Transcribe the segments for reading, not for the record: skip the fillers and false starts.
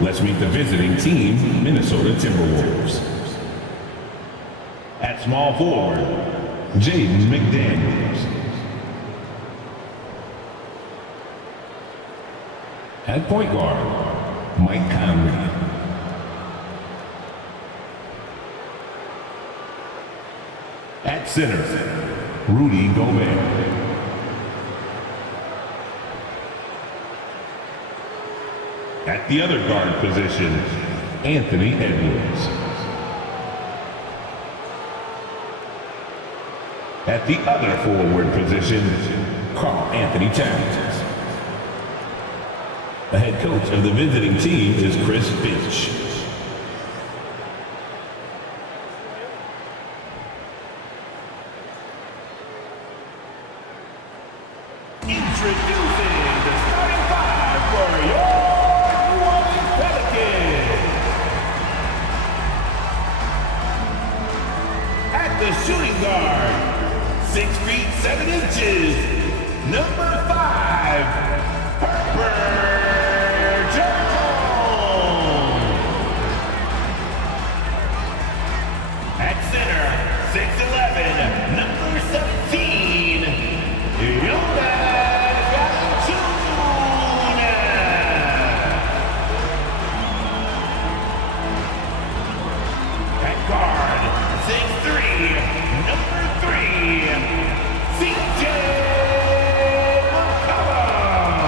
Let's meet the visiting team, Minnesota Timberwolves. At small forward, Jaden McDaniels. At point guard, Mike Conley. At center, Rudy Gobert. At the other guard position, Anthony Edwards. At the other forward position, Karl Anthony Towns. The head coach of the visiting team is Chris Finch. Introducing the starting five for your Pelicans. At the shooting guard, 6 feet 7 inches, number 5, Herbert Jones. At center, 6'11", number 17, Jonas Valanciunas. At guard, 6'3", number 3, CJ McCollum.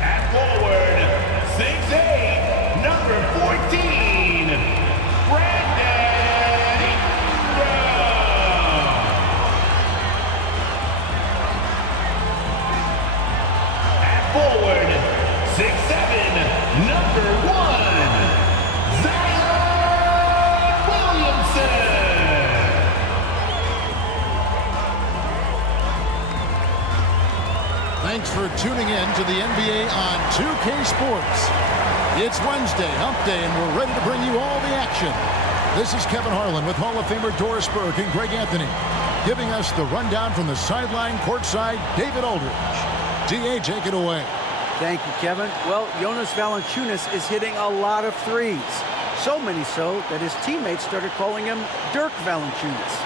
At forward, 6'8", number 14, Brandon Ingram. At forward, 6'7", number 1, Zion Williamson. Thanks for tuning in to the NBA on 2K Sports. It's Wednesday, hump day, and we're ready to bring you all the action. This is Kevin Harlan with Hall of Famer Doris Burke and Greg Anthony, giving us the rundown from the sideline courtside, David Aldridge. DA, take it away. Thank you, Kevin. Well, Jonas Valanciunas is hitting a lot of threes. So many so that his teammates started calling him Dirk Valanciunas.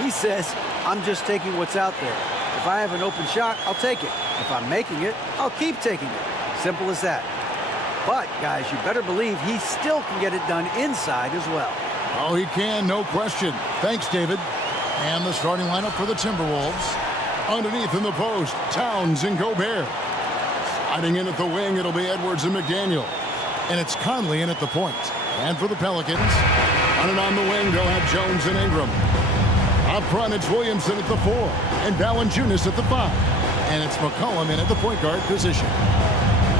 He says, I'm just taking what's out there. If I have an open shot, I'll take it. If I'm making it, I'll keep taking it. Simple as that. But, guys, you better believe he still can get it done inside as well. Oh, he can, no question. Thanks, David. And the starting lineup for the Timberwolves. Underneath in the post, Towns and Gobert. Sliding in at the wing, it'll be Edwards and McDaniel. And it's Conley in at the point. And for the Pelicans, running on the wing, they'll have Jones and Ingram. Up front, it's Williamson at the 4, and Valanciunas at the 5. And it's McCollum in at the point guard position.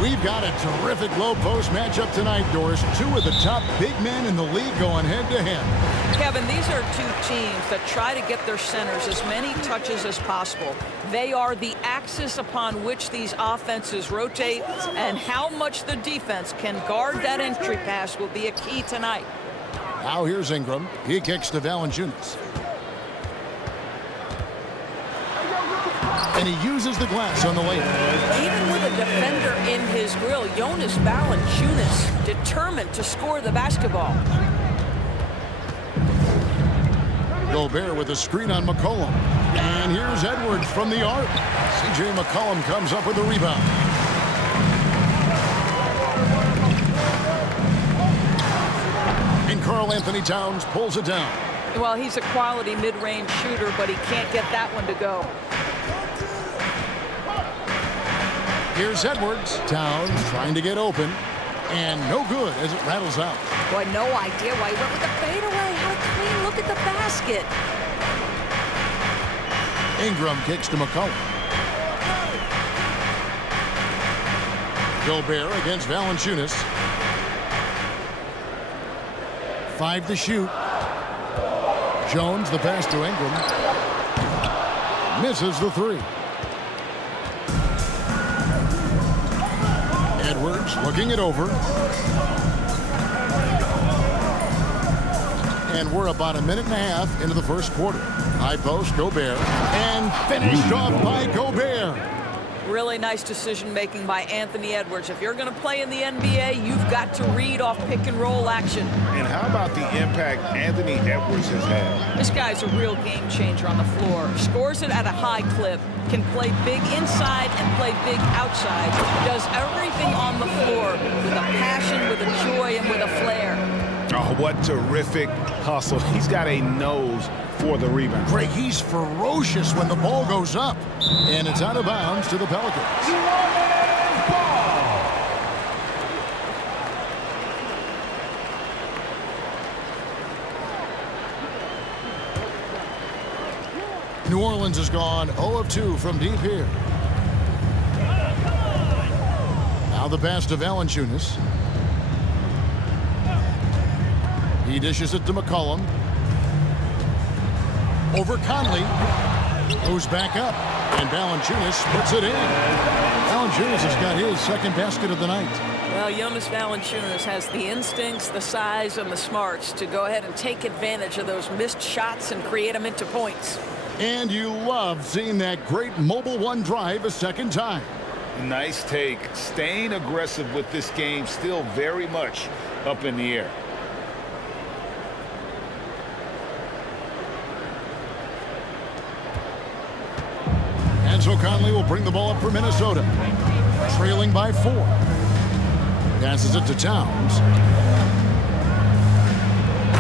We've got a terrific low post matchup tonight, Doris. Two of the top big men in the league going head-to-head. Kevin, these are two teams that try to get their centers as many touches as possible. They are the axis upon which these offenses rotate, and how much the defense can guard that entry pass will be a key tonight. Now here's Ingram. He kicks to Valanciunas. And he uses the glass on the layup. Even with a defender in his grill, Jonas Valanciunas determined to score the basketball. Gobert with a screen on McCollum. And here's Edwards from the arc. CJ McCollum comes up with a rebound. And Karl Anthony Towns pulls it down. Well, he's a quality mid-range shooter, but he can't get that one to go. Here's Edwards. Towns trying to get open. And no good as it rattles out. Boy, no idea why he went with the fadeaway. Had a clean look at the basket. Ingram kicks to McCollum. Gobert against Valanciunas. 5 to shoot. Jones, the pass to Ingram. Misses the 3. Edwards looking it over. And we're about a minute and a half into the first quarter. High post, Gobert. And finished off by Gobert. Really nice decision-making by Anthony Edwards. If you're going to play in the NBA, you've got to read off pick-and-roll action. And how about the impact Anthony Edwards has had? This guy's a real game changer on the floor. Scores it at a high clip, can play big inside and play big outside. Does everything on the floor with a passion, with a joy, and with a flair. Oh, what terrific hustle. He's got a nose for the rebound. Greg, he's ferocious when the ball goes up. And it's out of bounds to the Pelicans. New Orleans has gone 0 of 2 from deep here. Now the pass to Valanciunas. He dishes it to McCollum. Over Conley. Goes back up. And Valanciunas puts it in. Valanciunas has got his second basket of the night. Well, Jonas Valanciunas has the instincts, the size, and the smarts to go ahead and take advantage of those missed shots and create them into points. And you love seeing that great mobile one drive a second time. Nice take. Staying aggressive with this game, still very much up in the air. And so Conley will bring the ball up for Minnesota. Trailing by 4. Passes it to Towns.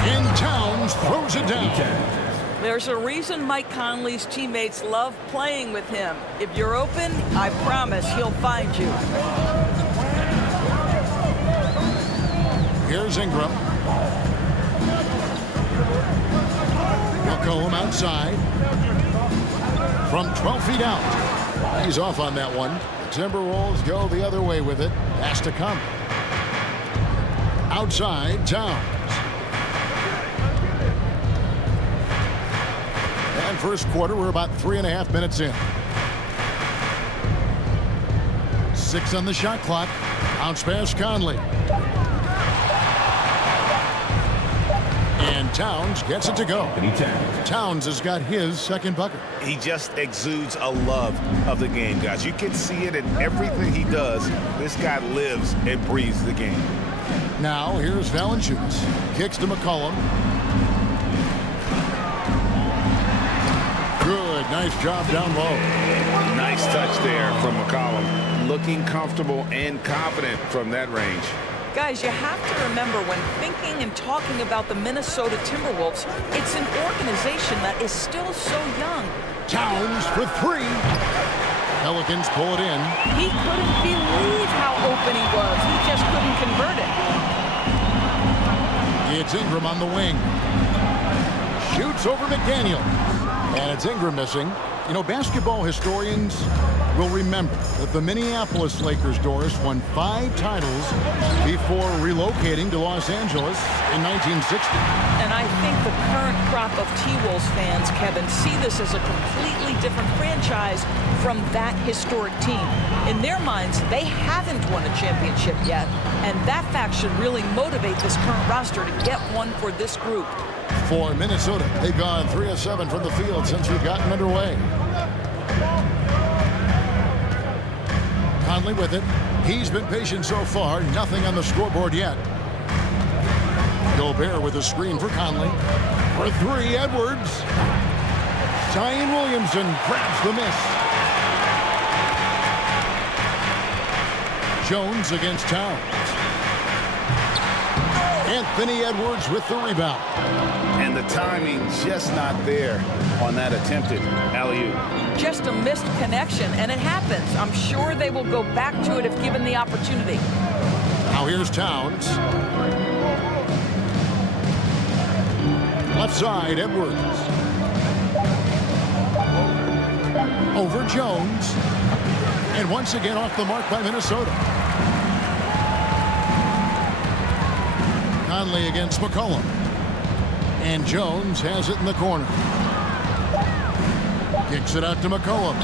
And Towns throws it down. There's a reason Mike Conley's teammates love playing with him. If you're open, I promise he'll find you. Here's Ingram. McCollum outside. From 12 feet out. He's off on that one. The Timberwolves go the other way with it. Has to come. Outside, Towns. And first quarter, we're about 3.5 minutes in. 6 on the shot clock. Bounce pass Conley. And Towns gets it to go. Towns has got his second bucket. He just exudes a love of the game, guys. You can see it in everything he does. This guy lives and breathes the game. Now here's Valanciunas. Kicks to McCollum. Good. Nice job down low. Nice touch there from McCollum. Looking comfortable and confident from that range. Guys, you have to remember when thinking and talking about the Minnesota Timberwolves, it's an organization that is still so young. Towns for 3. Pelicans pull it in. He couldn't believe how open he was. He just couldn't convert it. It's Ingram on the wing. Shoots over McDaniel. And it's Ingram missing. You know, basketball historians will remember that the Minneapolis Lakers, Doris, won 5 titles before relocating to Los Angeles in 1960. And I think the current crop of T-Wolves fans, Kevin, see this as a completely different franchise from that historic team. In their minds, they haven't won a championship yet, and that fact should really motivate this current roster to get one for this group. For Minnesota, they've gone 3 of 7 from the field since we've gotten underway. Conley with it. He's been patient so far. Nothing on the scoreboard yet. Gobert with a screen for Conley. For 3, Edwards. Zion Williamson grabs the miss. Jones against Towns. Anthony Edwards with the rebound. And the timing just not there on that attempted alley-oop. Just a missed connection, and it happens. I'm sure they will go back to it if given the opportunity. Now here's Towns. Left side, Edwards. Over Jones. And once again off the mark by Minnesota. Conley against McCollum. And Jones has it in the corner. Kicks it out to McCollum.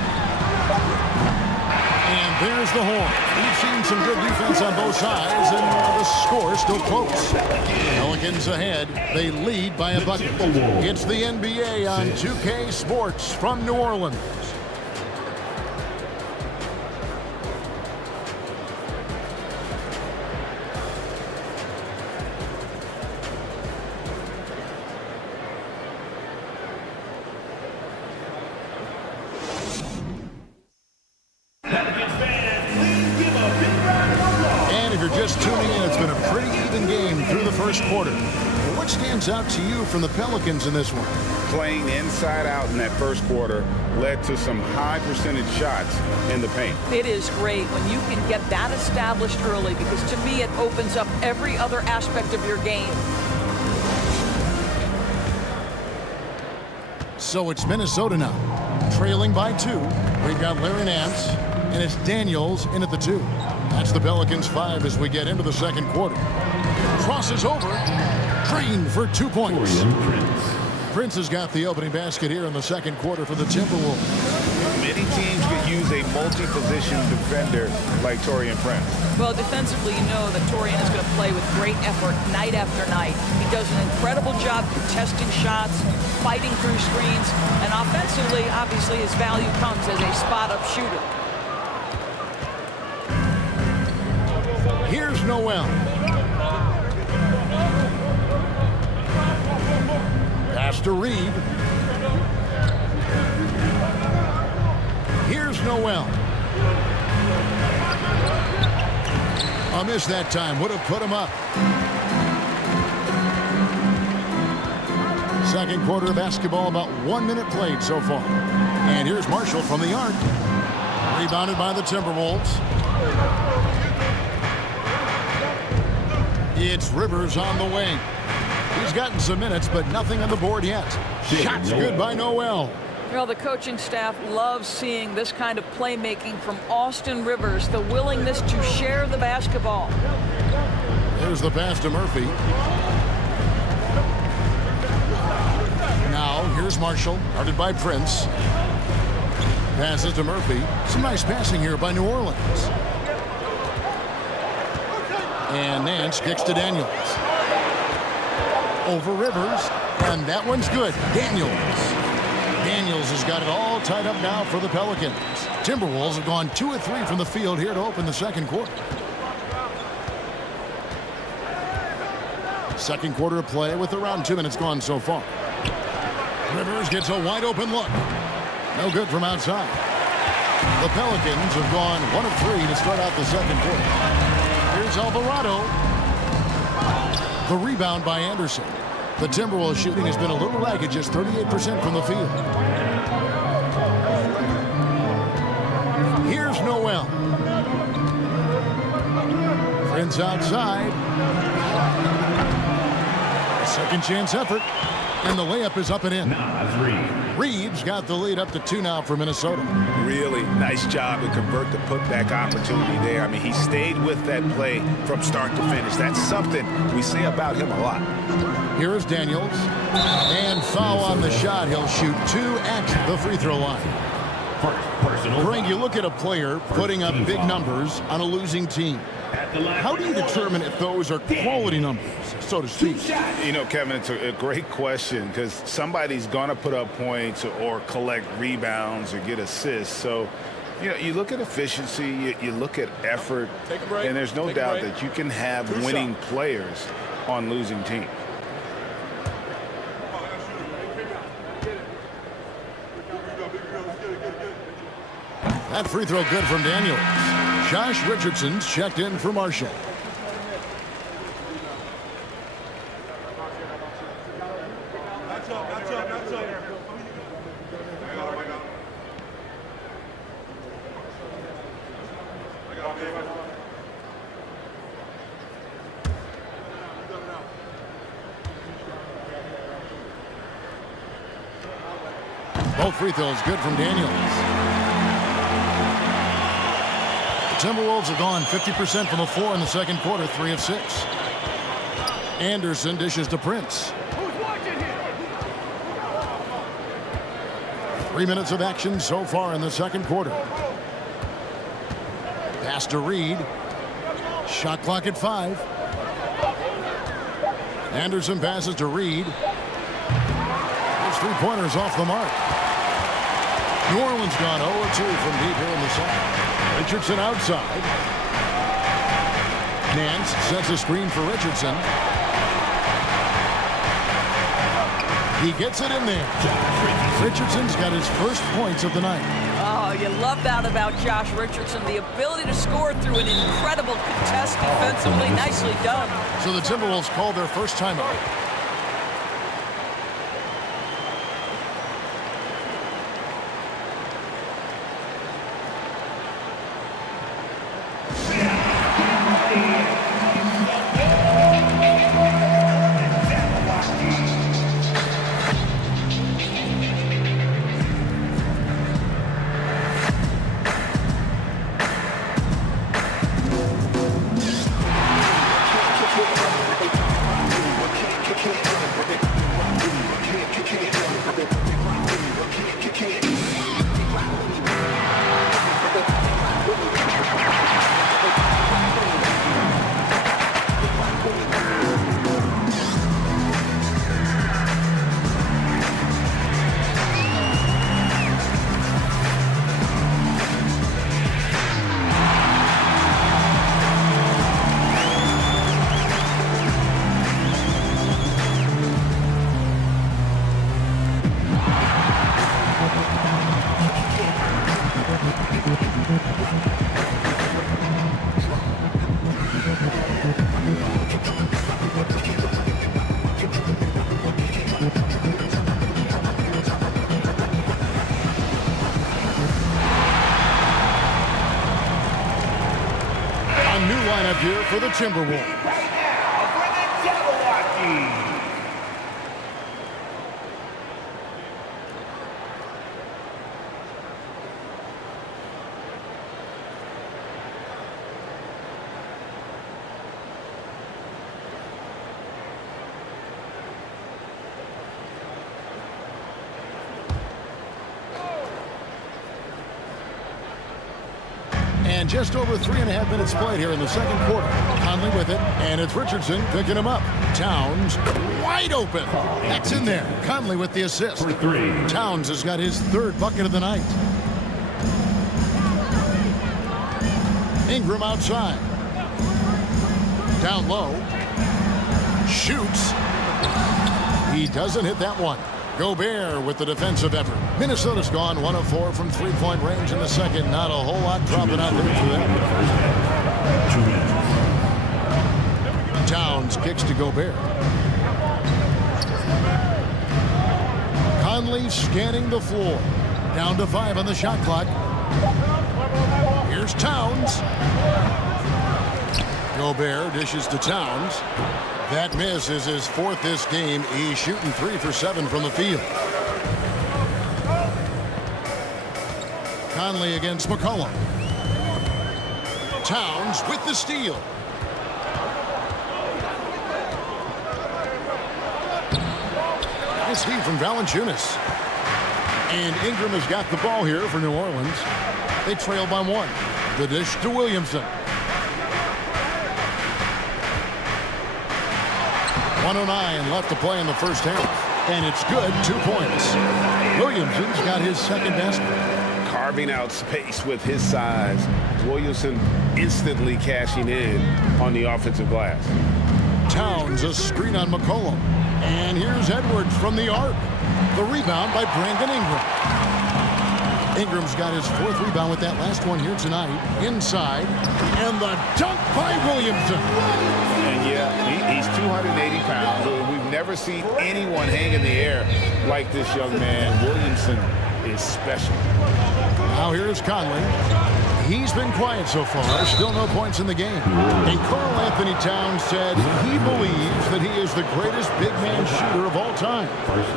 And there's the horn. We've seen some good defense on both sides, and the score still close. Pelicans ahead. They lead by a bucket. It's the NBA on 2K Sports from New Orleans. first quarter. What stands out to you from the Pelicans in this one? Playing inside out in that first quarter led to some high percentage shots in the paint. It is great when you can get that established early, because to me it opens up every other aspect of your game. So it's Minnesota now, trailing by 2. We've got Larry Nance, and it's Daniels in at the 2. That's the Pelicans 5 as we get into the second quarter. Crosses over, drained for 2 points. Prince has got the opening basket here in the second quarter for the Timberwolves. Many teams could use a multi-position defender like Taurean Prince. Well, defensively, you know that Taurean is going to play with great effort night after night. He does an incredible job contesting shots, fighting through screens, and offensively, obviously, his value comes as a spot-up shooter. Here's Noel. Pass to Reed. Here's Noel. A miss that time. Would have put him up. Second quarter of basketball, about 1 minute played so far. And here's Marshall from the arc. Rebounded by the Timberwolves. It's Rivers on the wing. He's gotten some minutes, but nothing on the board yet. Shot's good by Noel. Well, the coaching staff loves seeing this kind of playmaking from Austin Rivers, the willingness to share the basketball. There's the pass to Murphy. Now, here's Marshall, guarded by Prince. Passes to Murphy. Some nice passing here by New Orleans. And Nance kicks to Daniels. Over Rivers, and that one's good. Daniels has got it all tied up now for the Pelicans. Timberwolves have gone 2 of 3 from the field here to open the second quarter. Second quarter of play with around 2 minutes gone so far. Rivers gets a wide open look. No good from outside. The Pelicans have gone 1 of 3 to start out the second quarter. Here's Alvarado. The rebound by Anderson. The Timberwolves shooting has been a little ragged, just 38% from the field. Here's Noel. Prince outside. A second chance effort. And the layup is up and in. Reed's got the lead up to 2 now for Minnesota. Really nice job to convert the putback opportunity there. I mean, he stayed with that play from start to finish. That's something we say about him a lot. Here is Daniels. And foul on the shot. He'll shoot 2 at the free throw line. Frank, you look at a player putting up big numbers on a losing team. How do you determine if those are quality numbers, so to speak? You know, Kevin, it's a great question, because somebody's going to put up points or collect rebounds or get assists. So, you know, you look at efficiency, you look at effort, and there's no doubt that you can have winning players on losing teams. That free throw good from Daniels. Josh Richardson's checked in for Marshall. Both free throws good from Daniels. Timberwolves have gone 50% from the floor in the second quarter, 3 of 6. Anderson dishes to Prince. 3 minutes of action so far in the second quarter. Pass to Reed. Shot clock at 5. Anderson passes to Reed. His 3-pointers off the mark. New Orleans gone 0-2 from deep here in the second. Richardson outside. Nance sets a screen for Richardson. He gets it in there. Richardson's got his first points of the night. Oh, Oh, you love that about Josh Richardson, the ability to score through an incredible contest defensively. Nicely done. So the Timberwolves call their first timeout. Here for the Timberwolves. Right now for the Jabberwocky. And just over 3.5 minutes played here in the second quarter. Conley with it, and it's Richardson picking him up. Towns wide open. That's in there. Conley with the assist. For three. Towns has got his third bucket of the night. Ingram outside. Down low. Shoots. He doesn't hit that one. Gobert with the defensive effort. Minnesota's gone 1 of 4 from three-point range in the second. Not a whole lot dropping out there for them. Towns kicks to Gobert. Conley scanning the floor. Down to 5 on the shot clock. Here's Towns. Gobert dishes to Towns. That miss is his fourth this game. He's shooting 3 for 7 from the field. Conley against McCollum. Towns with the steal. Nice feed from Valanciunas. And Ingram has got the ball here for New Orleans. They trail by 1. The dish to Williamson. 1:09 left to play in the first half. And it's good. 2 points. Williamson's got his second basket. Carving out space with his size. Williamson instantly cashing in on the offensive glass. Towns a screen on McCollum. And here's Edwards from the arc. The rebound by Brandon Ingram. Ingram's got his 4th rebound with that last one here tonight. Inside. And the dunk by Williamson. And yeah, he's 280 pounds. We've never seen anyone hang in the air like this young man. Williamson is special. Now here's Conley. He's been quiet so far. Still no points in the game. And Karl Anthony Towns said he believes that he is the greatest big man shooter of all time.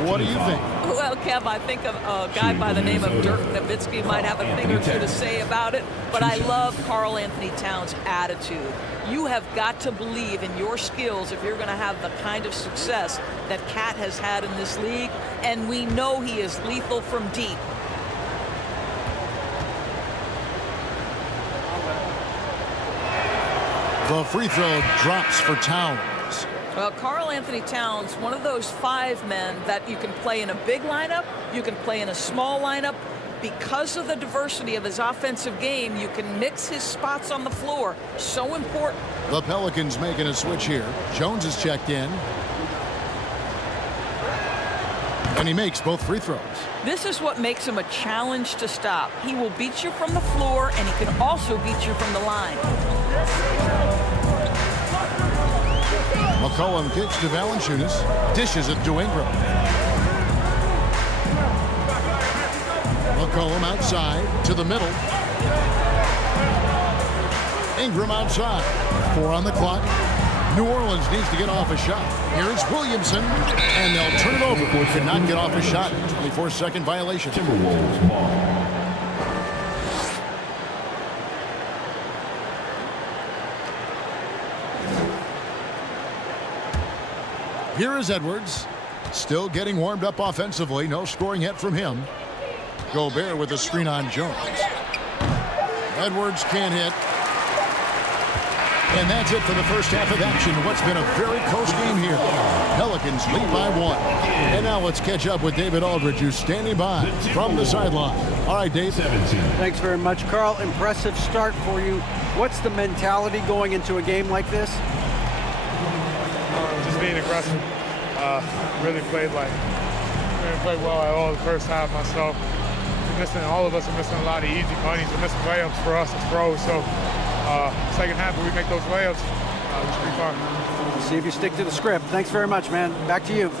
What do you think? Well, Kev, I think a guy by the name of Dirk Nowitzki might have a thing or two to say about it, but I love Karl Anthony Towns' attitude. You have got to believe in your skills if you're going to have the kind of success that Cat has had in this league, and we know he is lethal from deep. The free throw drops for Towns. Well, Karl Anthony Towns, one of those 5 men that you can play in a big lineup, you can play in a small lineup. Because of the diversity of his offensive game, you can mix his spots on the floor. So important. The Pelicans making a switch here. Jones is checked in. and he makes both free throws. This is what makes him a challenge to stop. He will beat you from the floor, and he can also beat you from the line. McCollum kicks to Valanciunas. Dishes it to Ingram. McCollum outside to the middle. Ingram outside. 4 on the clock. New Orleans needs to get off a shot. Here's Williamson, and they'll turn it over. Could not get off a shot. 24-second violation. Timberwolves ball. Here is Edwards. Still getting warmed up offensively. No scoring yet from him. Gobert with a screen on Jones. Edwards can't hit. And that's it for the first half of action. What's been a very close game here. Pelicans lead by 1. And now let's catch up with David Aldridge, who's standing by from the sideline. All right, Dave. 17. Thanks very much, Carl. Impressive start for you. What's the mentality going into a game like this? Just being aggressive. Really played well at all the first half myself. All of us are missing a lot of easy bunnies. We're missing layups for us as pros. So second half, when we make those layups, we should be fine. See if you stick to the script. Thanks very much, man. Back to you. All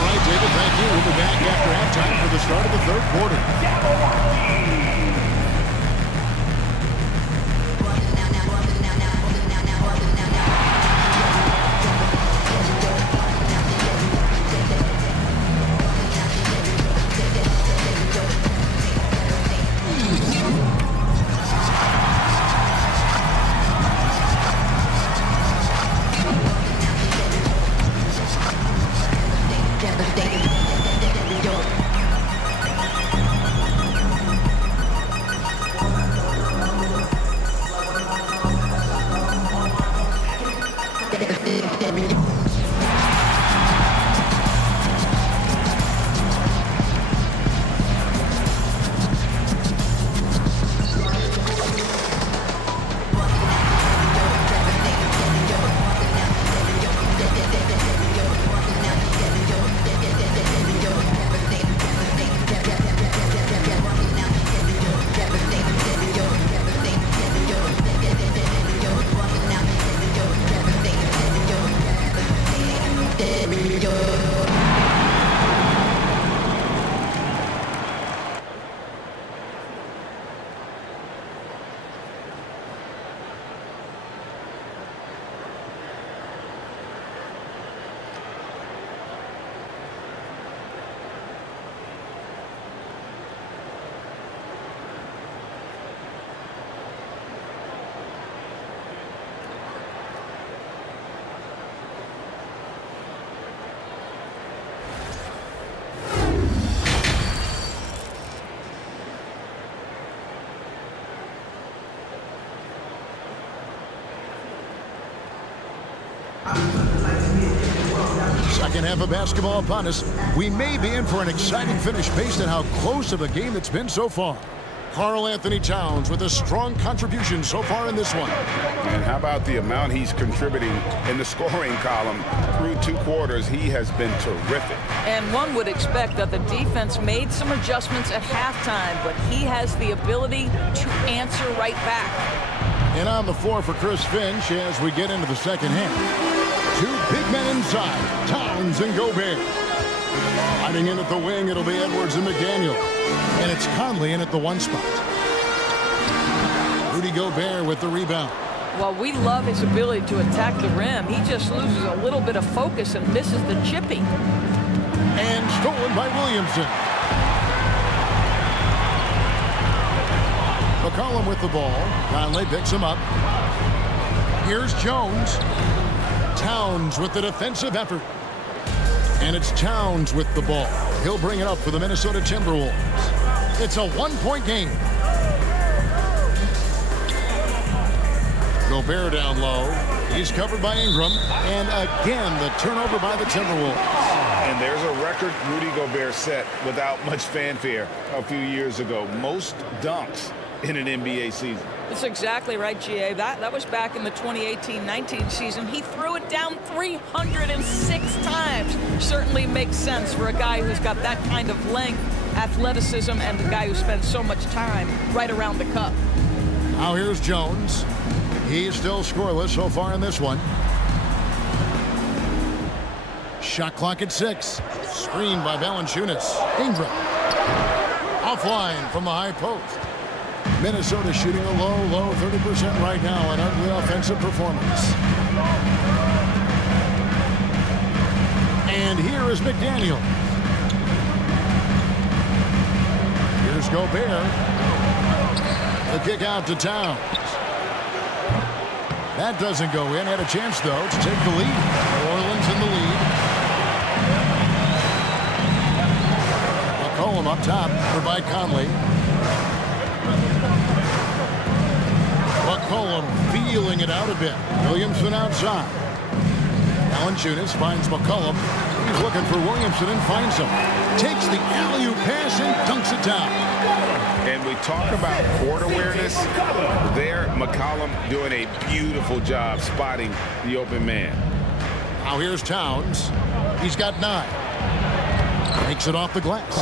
right, David, thank you. We'll be back after halftime for the start of the third quarter. Second half of basketball upon us. We may be in for an exciting finish based on how close of a game it's been so far. Karl Anthony Towns with a strong contribution so far in this one. And how about the amount he's contributing in the scoring column through 2 quarters? He has been terrific. And one would expect that the defense made some adjustments at halftime, but he has the ability to answer right back. And on the floor for Chris Finch as we get into the second half. 2 big men inside, Towns and Gobert. Hiding in at the wing, it'll be Edwards and McDaniel. And it's Conley in at the 1 spot. Rudy Gobert with the rebound. While we love his ability to attack the rim, he just loses a little bit of focus and misses the chipping. And stolen by Williamson. McCollum with the ball. Conley picks him up. Here's Jones. Towns with the defensive effort. And it's Towns with the ball. He'll bring it up for the Minnesota Timberwolves. It's a 1-point game. Gobert down low. He's covered by Ingram. And again, the turnover by the Timberwolves. And there's a record Rudy Gobert set without much fanfare a few years ago. Most dunks in an NBA season. That's exactly right, GA. That was back in the 2018-19 season. He threw it down 306 times. Certainly makes sense for a guy who's got that kind of length, athleticism, and a guy who spends so much time right around the cup. Now here's Jones. He's still scoreless so far in this one. Shot clock at 6. Screened by Valanciunas. Ingram. Offline from the high post. Minnesota shooting a low 30% right now. An ugly offensive performance. And here is McDaniel. Here's Gobert. The kick out to Towns. That doesn't go in. Had a chance, though, to take the lead. New Orleans in the lead. McCollum up top for by Conley. McCollum feeling it out a bit. Williamson outside. Valanciunas finds McCollum. He's looking for Williamson and finds him. Takes the alley-oop pass and dunks it down. And we talk about court awareness. There, McCollum doing a beautiful job spotting the open man. Now here's Towns. He's got 9. Makes it off the glass.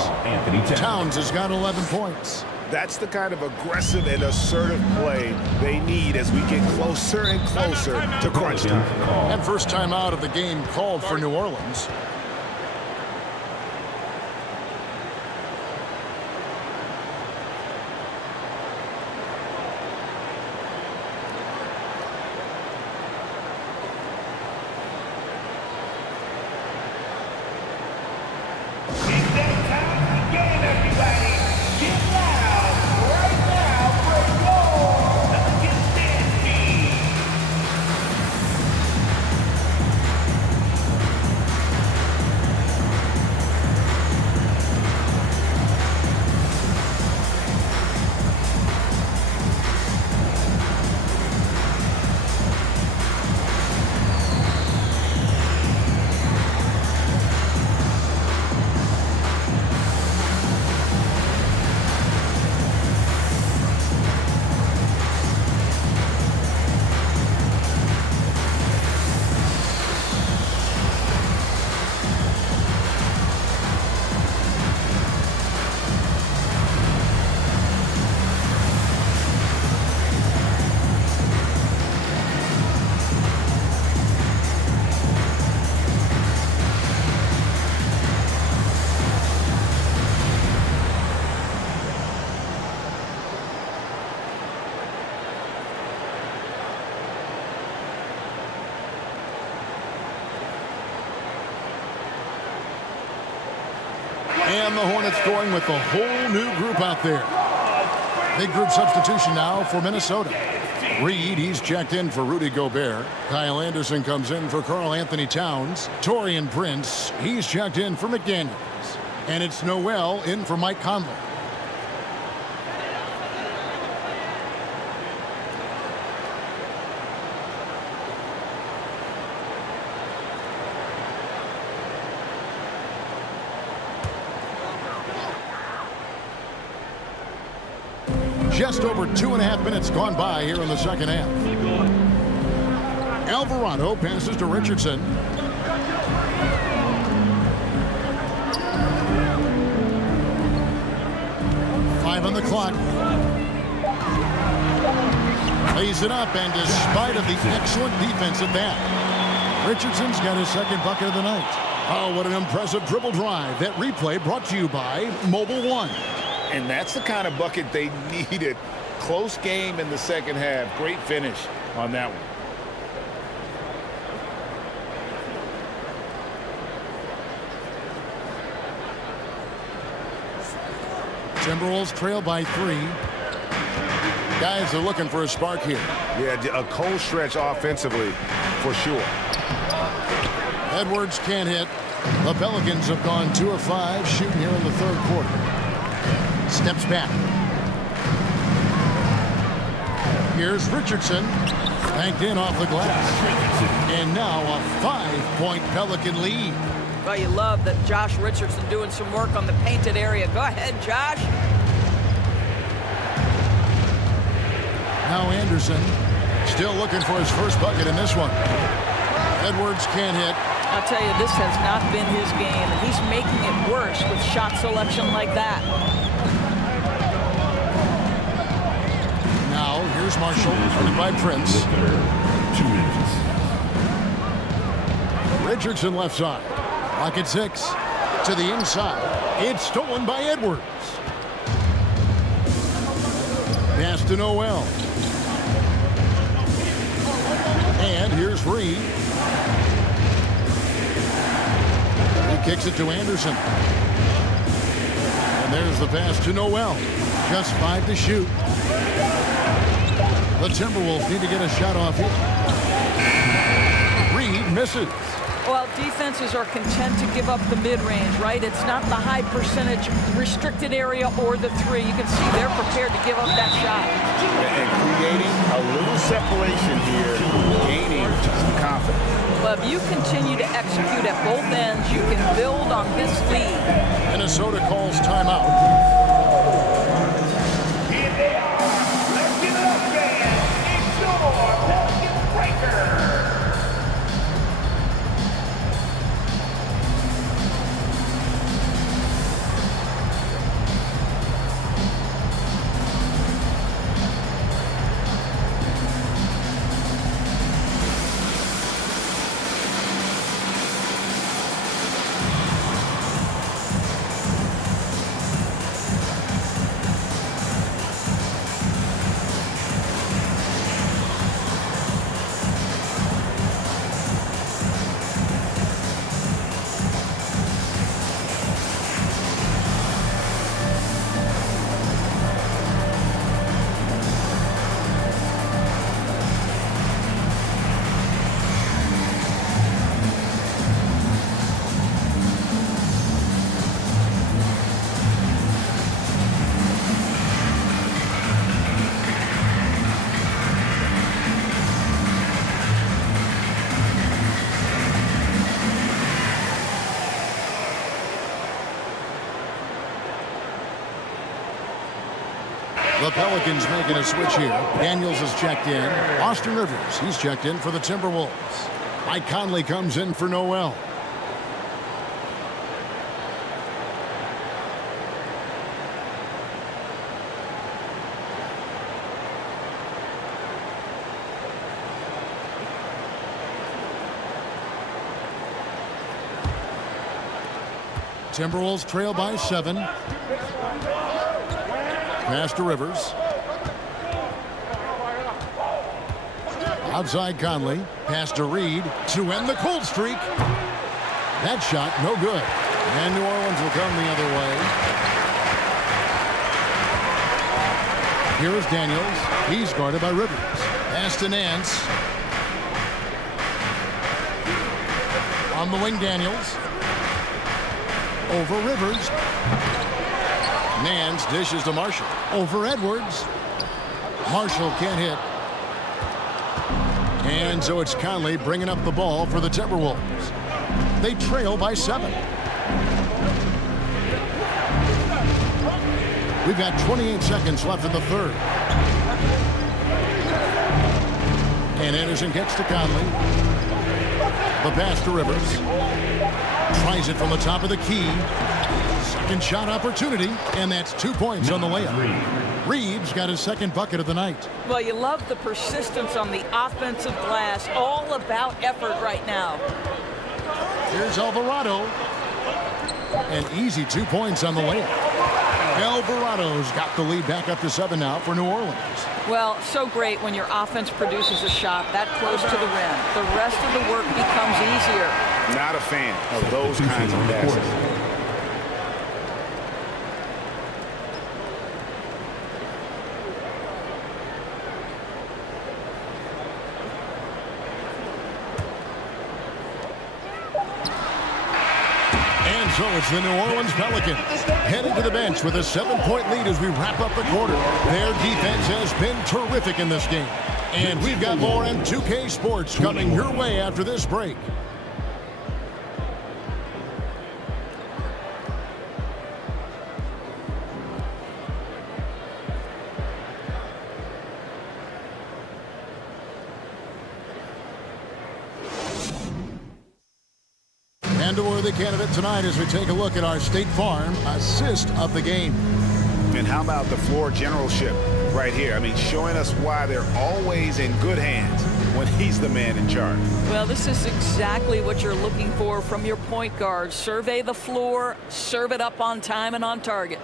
Towns has got 11 points. That's the kind of aggressive and assertive play they need as we get closer and closer to crunch time. And first time out of the game called for New Orleans. And the Hornets going with a whole new group out there. Big group substitution now for Minnesota. Reed, he's checked in for Rudy Gobert. Kyle Anderson comes in for Karl Anthony Towns. Taurean Prince, he's checked in for McDaniels. And it's Noel in for Mike Conley. Just over 2.5 minutes gone by here in the second half. Alvarado passes to Richardson. Five on the clock. Lays it up, and despite of the excellent defense at that, Richardson's got his second bucket of the night. Oh, what an impressive dribble drive. That replay brought to you by Mobile One. And that's the kind of bucket they needed. Close game in the second half. Great finish on that one. Timberwolves trail by 3. Guys are looking for a spark here. Yeah, a cold stretch offensively for sure. Edwards can't hit. The Pelicans have gone 2 of 5 shooting here in the third quarter. Steps back. Here's Richardson. Banked in off the glass. And now a 5-point Pelican lead. Well, you love that Josh Richardson doing some work on the painted area. Go ahead, Josh. Now Anderson still looking for his first bucket in this one. Edwards can't hit. I'll tell you, this has not been his game, and he's making it worse with shot selection like that. Now here's Marshall, guarded by Prince. 2 inches. Richardson left side. Pocket 6 to the inside. It's stolen by Edwards. Pass to Noel. And here's Reed. He kicks it to Anderson. And there's the pass to Noel. Just 5 to shoot. The Timberwolves need to get a shot off here. Reed misses. Well, defenses are content to give up the mid-range, right? It's not the high percentage restricted area or the 3. You can see they're prepared to give up that shot. And creating a little separation here, gaining some confidence. Well, if you continue to execute at both ends, you can build on this lead. Minnesota calls timeout. Here they are. Let's give it up, fans. It's your Pelicans breaker. The Pelicans making a switch here. Daniels is checked in. Austin Rivers, he's checked in for the Timberwolves. Mike Conley comes in for Noel. Timberwolves trail by 7. Pass to Rivers. Outside Conley. Pass to Reed to end the cold streak. That shot no good. And New Orleans will come the other way. Here is Daniels. He's guarded by Rivers. Pass to Nance. On the wing, Daniels. Over Rivers. Nance dishes to Marshall. Over Edwards. Marshall can't hit. And so it's Conley bringing up the ball for the Timberwolves. They trail by 7. We've got 28 seconds left in the third. And Anderson gets to Conley. The pass to Rivers. Tries it from the top of the key. Second shot opportunity, and that's 2 points on the layup. Reed's got his second bucket of the night. Well, you love the persistence on the offensive glass. All about effort right now. Here's Alvarado. An easy 2 points on the layup. Alvarado's got the lead back up to 7 now for New Orleans. Well, so great when your offense produces a shot that close to the rim. The rest of the work becomes easier. Not a fan of those kinds of passes. So it's the New Orleans Pelicans heading to the bench with a 7-point lead as we wrap up the quarter. Their defense has been terrific in this game. And we've got more M2K Sports coming your way after this break. And a worthy candidate tonight as we take a look at our State Farm assist of the game. And how about the floor generalship right here? I mean, showing us why they're always in good hands when he's the man in charge. Well, this is exactly what you're looking for from your point guard. Survey the floor, serve it up on time and on target.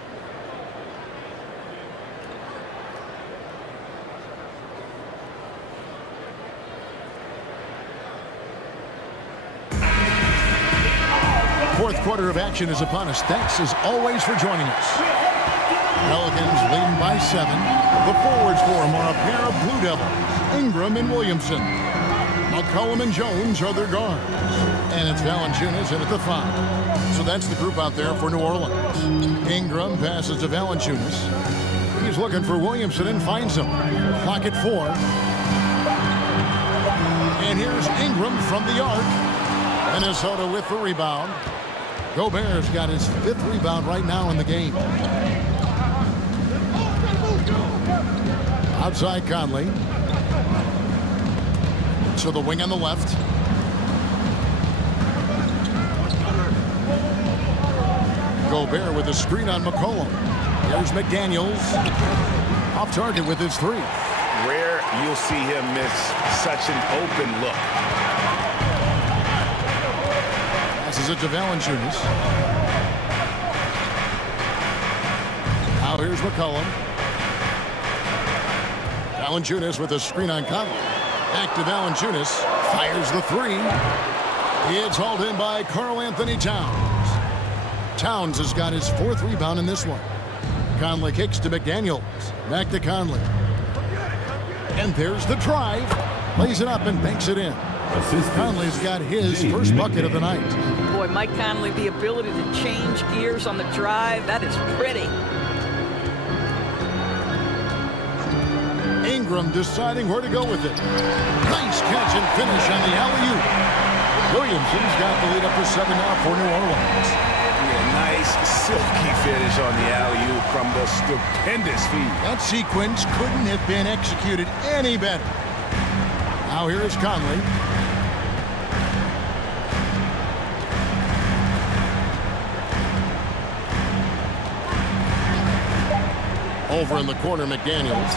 Fourth quarter of action is upon us. Thanks as always for joining us. Pelicans leading by 7. The forwards for them are a pair of Blue Devils, Ingram and Williamson. McCollum and Jones are their guards. And it's Valanciunas in at the 5. So that's the group out there for New Orleans. Ingram passes to Valanciunas. He's looking for Williamson and finds him. Clock at 4. And here's Ingram from the arc. Minnesota with the rebound. Gobert's got his 5th rebound right now in the game. Outside Conley. To the wing on the left. Gobert with a screen on McCollum. Here's McDaniels. Off target with his 3. Rare you'll see him miss such an open look. Passes it to Valanciunas. Now here's McCollum. Valanciunas with a screen on Conley. Back to Valanciunas. Fires the 3. It's hauled in by Karl-Anthony Towns. Towns has got his 4th rebound in this one. Conley kicks to McDaniels. Back to Conley. And there's the drive. Lays it up and banks it in. Conley's got his first bucket of the night. Boy, Mike Conley, the ability to change gears on the drive, that is pretty. Ingram deciding where to go with it. Nice catch and finish on the alley-oop. Williamson's got the lead up to 7 now for New Orleans. Yeah, nice silky finish on the alley-oop from the stupendous feed. That sequence couldn't have been executed any better. Now here is Conley. Over in the corner, McDaniels.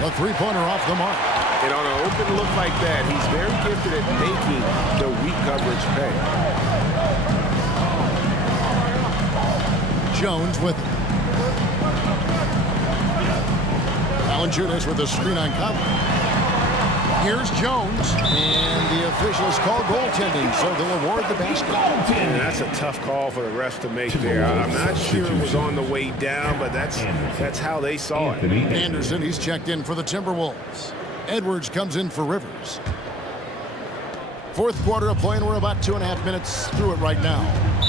The 3-pointer off the mark. And on an open look like that, he's very gifted at making the weak coverage pay. Jones with it. Valanciunas with a screen on Conley. Here's Jones, and the officials call goaltending, so they'll award the basket. And that's a tough call for the refs to make there. I'm not sure it was on the way down, but that's how they saw it. Anderson, he's checked in for the Timberwolves. Edwards comes in for Rivers. Fourth quarter of play, and we're about 2.5 minutes through it right now.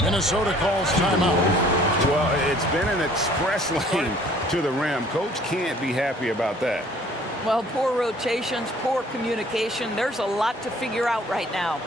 Minnesota calls timeout. Well, it's been an express lane to the rim. Coach can't be happy about that. Well, poor rotations, poor communication. There's a lot to figure out right now.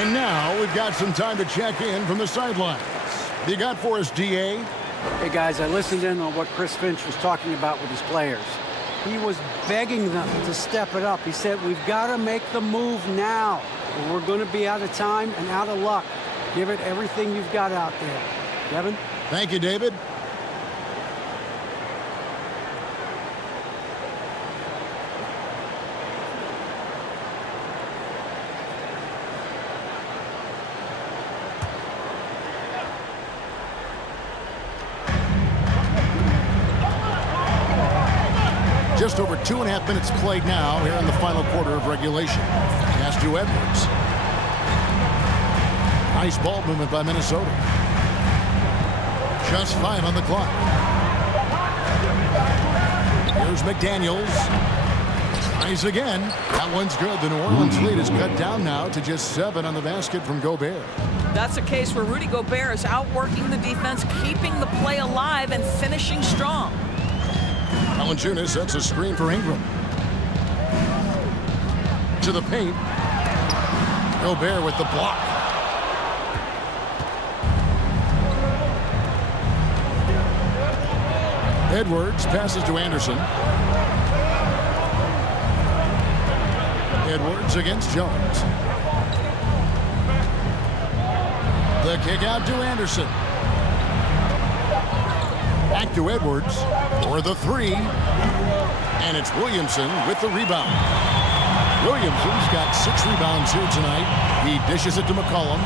And now we've got some time to check in from the sidelines. You got for us, DA? Hey, guys, I listened in on what Chris Finch was talking about with his players. He was begging them to step it up. He said, we've got to make the move now, or we're going to be out of time and out of luck. Give it everything you've got out there. Kevin? Thank you, David. Just over 2.5 minutes played now here in the final quarter of regulation. Pass to Edwards. Nice ball movement by Minnesota. Just 5 on the clock. Here's McDaniels. Nice again. That one's good. The New Orleans lead is cut down now to just 7 on the basket from Gobert. That's a case where Rudy Gobert is outworking the defense, keeping the play alive and finishing strong. Valanciunas sets a screen for Ingram. To the paint. Gobert with the block. Edwards passes to Anderson. Edwards against Jones. The kick out to Anderson. Back to Edwards for the 3. And it's Williamson with the rebound. Williamson's got 6 rebounds here tonight. He dishes it to McCollum.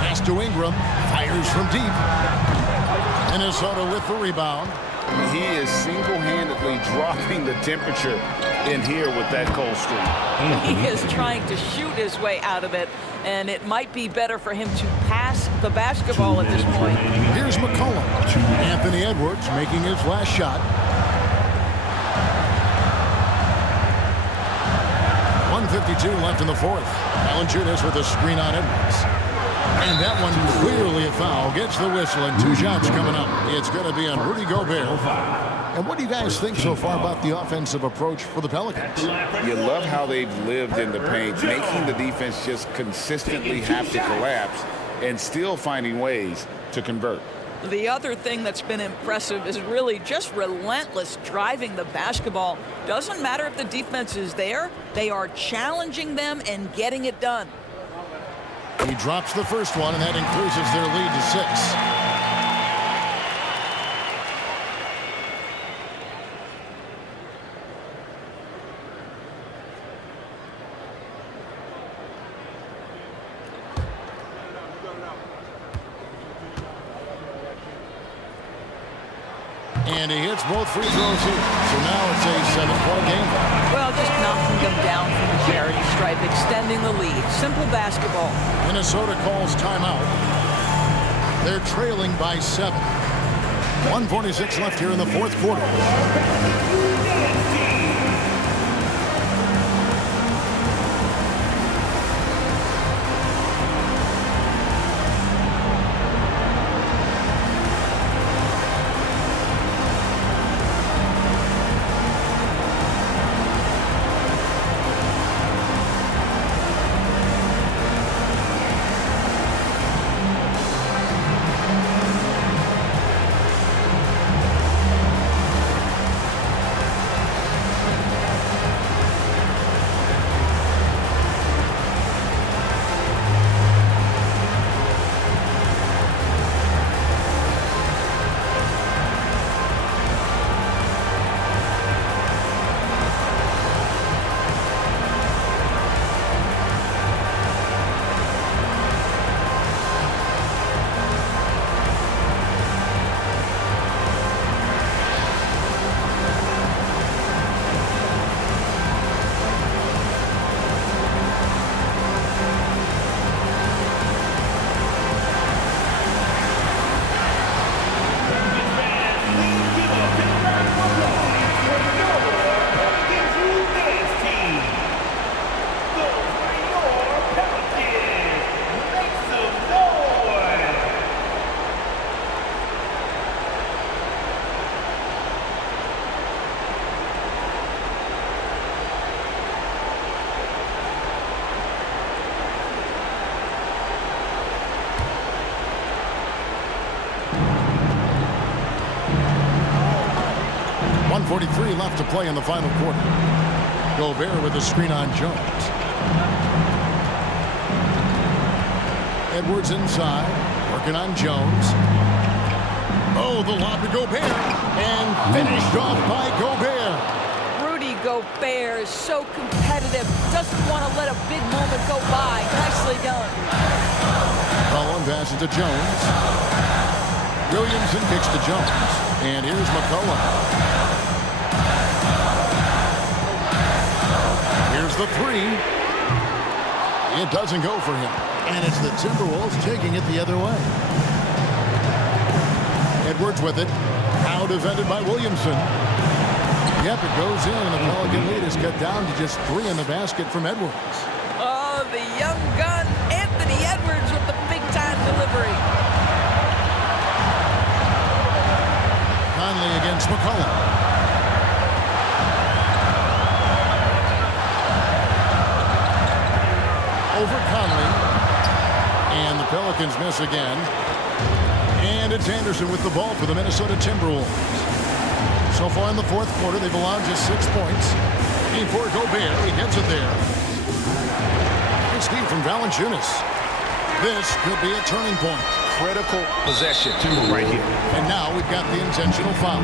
Pass to Ingram. Fires from deep. Minnesota with the rebound. He is single-handedly dropping the temperature in here with that cold streak. He is trying to shoot his way out of it, and it might be better for him to pass the basketball at this point. Here's McCollum. Anthony Edwards making his last shot. 1:52 left in the fourth. Valanciunas with a screen on Edwards. And that one clearly a foul. Gets the whistle and 2 shots coming up. It's going to be on Rudy Gobert. And what do you guys think so far about the offensive approach for the Pelicans? You love how they've lived in the paint, making the defense just consistently have to collapse and still finding ways to convert. The other thing that's been impressive is really just relentless driving the basketball. Doesn't matter if the defense is there, they are challenging them and getting it done. He drops the first one, and that increases their lead to 6. And he hits both free throws here. So now it's a 7-point game. Well, just knocking them down from the charity stripe, extending the lead. Simple basketball. Minnesota calls timeout. They're trailing by 7. 1:46 left here in the fourth quarter. 2:43 left to play in the final quarter. Gobert with the screen on Jones. Edwards inside, working on Jones. Oh, the lob to Gobert, and finished off by Gobert. Rudy Gobert is so competitive, doesn't want to let a big moment go by. Nicely done. Cullen passes to Jones. Williamson kicks to Jones. And here's McCollum. Here's the three. It doesn't go for him. And it's the Timberwolves taking it the other way. Edwards with it. Now defended by Williamson. Yep, it goes in, and the Pelican lead is cut down to just 3 in the basket from Edwards. Oh, the young gun, Anthony Edwards with the big-time delivery. Conley against McCollum. Over Conley. And the Pelicans miss again. And it's Anderson with the ball for the Minnesota Timberwolves. So far in the fourth quarter, they've allowed just 6 points. Before Gobert, he gets it there. Good steal from Valanciunas. This could be a turning point. Critical possession right here. And now we've got the intentional foul.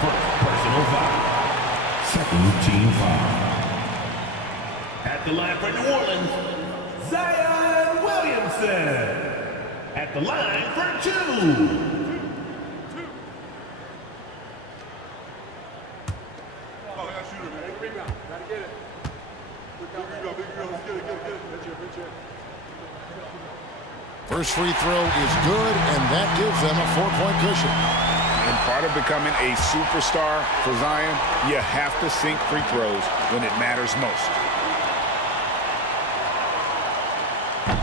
Personal foul. Second team foul. At the line for New Orleans, Zion Williamson. At the line for 2. First free throw is good, and that gives them a 4-point cushion. And part of becoming a superstar for Zion, you have to sink free throws when it matters most.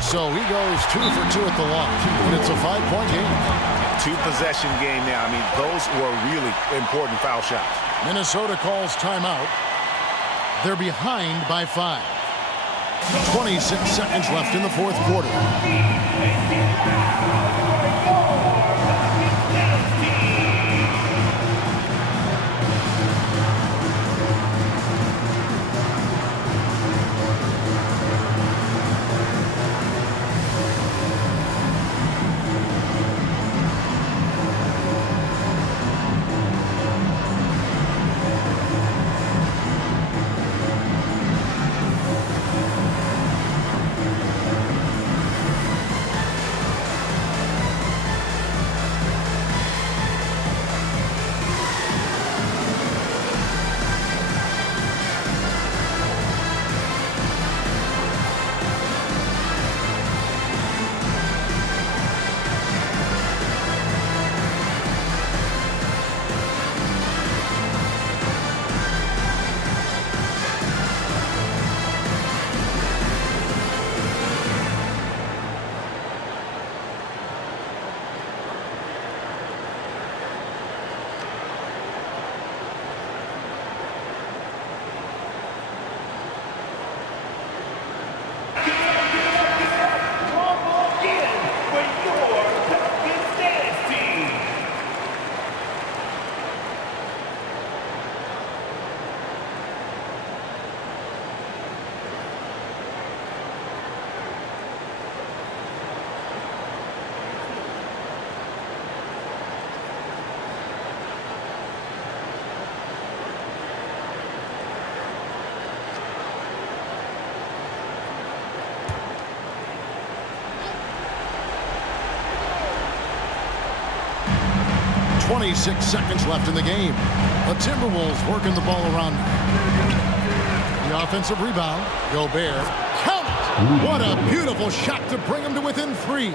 So he goes 2 for 2 at the line, and it's a 5-point game. 2-possession game now. I mean, those were really important foul shots. Minnesota calls timeout. They're behind by 5. 26 seconds left in the fourth quarter. .26 seconds left in the game. The Timberwolves working the ball around. The offensive rebound. Gobert. Count it! What a beautiful shot to bring him to within 3.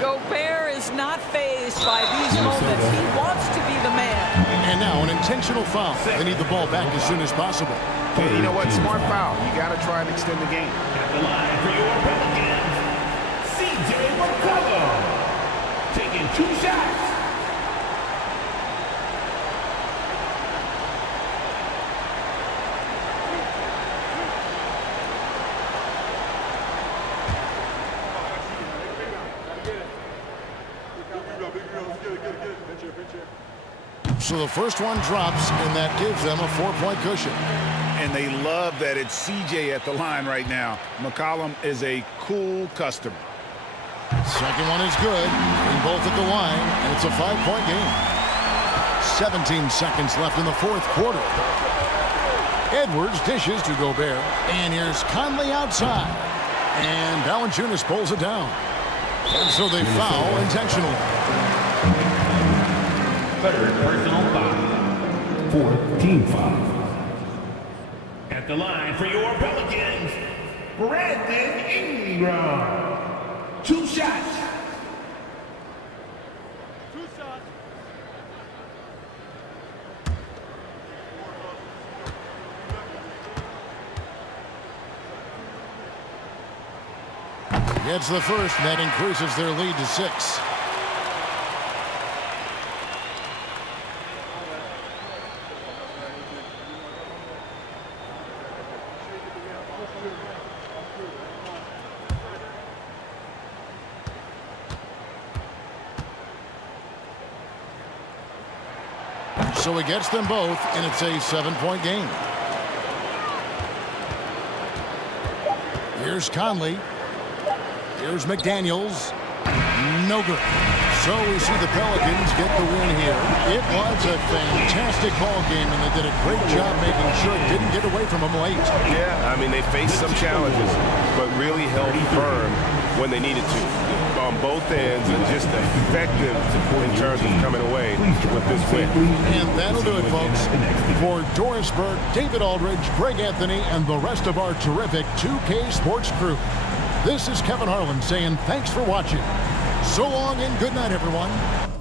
Gobert is not fazed by these moments. He wants to be the man. And now an intentional foul. They need the ball back as soon as possible. Hey, you know what? Smart foul. You got to try and extend the game. At the line for your Pelicans, CJ McCollum. Taking 2 shots. So the first one drops, and that gives them a 4-point cushion. And they love that it's CJ at the line right now. McCollum is a cool customer. Second one is good. In both at the line, and it's a 5-point game. 17 seconds left in the fourth quarter. Edwards dishes to Gobert. And here's Conley outside. And Valanciunas pulls it down. And so they foul intentionally. Third personal foul. Fourth team foul. At the line for your Pelicans, Brandon Ingram. 2 shots. Gets the first, and that increases their lead to 6. So he gets them both, and it's a 7-point game. Here's Conley. Here's McDaniels. No good. So we see the Pelicans get the win here. It was a fantastic ball game, and they did a great job making sure it didn't get away from them late. Yeah, I mean, they faced some challenges, but really held firm when they needed to on both ends, and just effective in terms of coming away with this win. And that'll do it, folks. For Doris Burke, David Aldridge, Greg Anthony, and the rest of our terrific 2K Sports crew, this is Kevin Harlan saying thanks for watching. So long and good night, everyone.